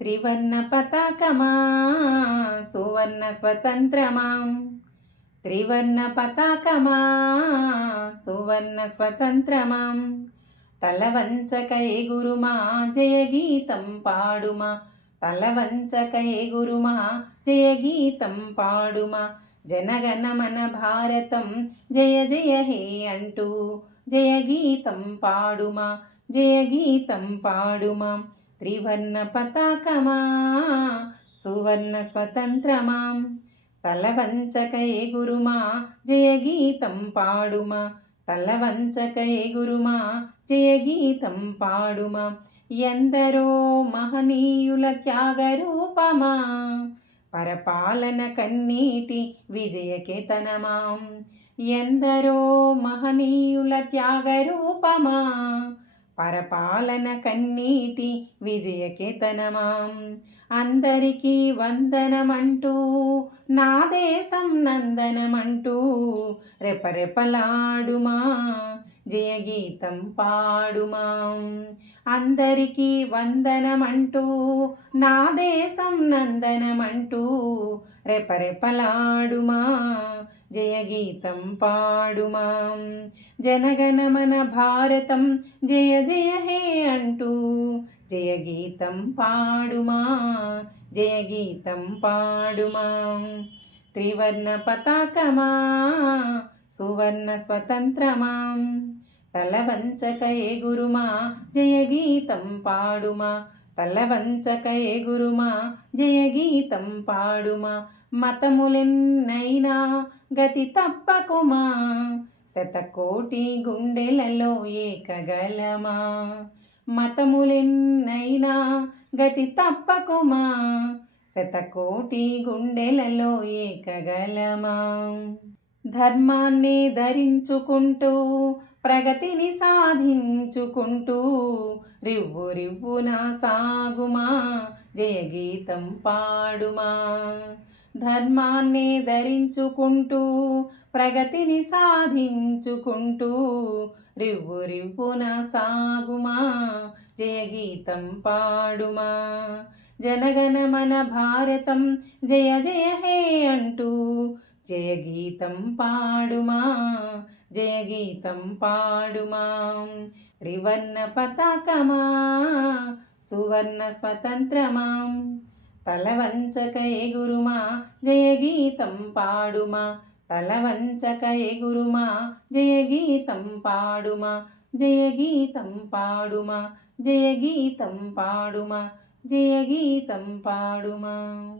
త్రివర్ణ పతాకమా సువర్ణ స్వతంత్రమా? త్రివర్ణ పతాకమా సువర్ణ స్వతంత్రమాం? తలవంచకై గురుమా జయ గీతం పాడుమా? తలవంచకై గురుమా జయ గీతం పాడుమా జనగణమన భారతం జయ జయ హే అంటూ జయ గీతం పాడుమా? జయ గీతం పాడుమా? త్రివర్ణ పతాకమా సువర్ణ స్వతంత్రమాం? తలవంచకై గురుమా జయ గీతం పాడుమా? తలవంచకై గురుమా జయ గీతం పాడుమా? ఎందరో మహనీయుల త్యాగరూపమా? పరపాలన కన్నీటి విజయకేతనమాం? ఎందరో మహనీయుల త్యాగరూపమా? పరపాలన కన్నీటి విజయకేతనమాం. అందరికీ వందనమంటూ నా దేశం నందనమంటూ రెపరెపలాడుమా జయగీతం పాడుమాం. అందరికీ వందనమంటూ నా దేశం నందనమంటూ రెపరెపలాడుమా జయగీతం పాడుమాం. జనగణమన భారతం జయ జయ హే అంటూ జయగీతం పాడుమా జయగీతం పాడుమాం. త్రివర్ణ పతాకమా సువర్ణ స్వతంత్రమాం. తలవంచక ఏ గురుమా జయగీతం పాడుమా. తలవంచకయే ఎగురుమా జయగీతం పాడుమా మతములెన్నైనా గతి తప్పకుమా శతకోటి గుండెలలో ఏకగలమా మతములెన్నైనా గతి తప్పకుమా శతకోటి గుండెలలో ఏకగలమా. ధర్మాన్ని ధరించుకుంటూ ప్రగతిని సాధించుకుంటూ రివ్వు రివ్వున సాగుమా జయగీతం పాడుమా. ధర్మాన్ని ధరించుకుంటూ ప్రగతిని సాధించుకుంటూ రివ్వు రివ్వున సాగుమా జయగీతం పాడుమా. జనగణమన భారతం జయ జయ హే అంటూ జయగీతం పాడుమా. జయగీతం పాడుమా. త్రివర్ణ పతాకమా. సువర్ణ స్వతంత్రమాం. తలవంచక ఎగురుమా. జయగీతం పాడుమా. తలవంచక ఎగురుమా. జయగీతం పాడుమా. జయగీతం పాడుమా. జయగీతం పాడుమా. జయగీతం పాడుమా.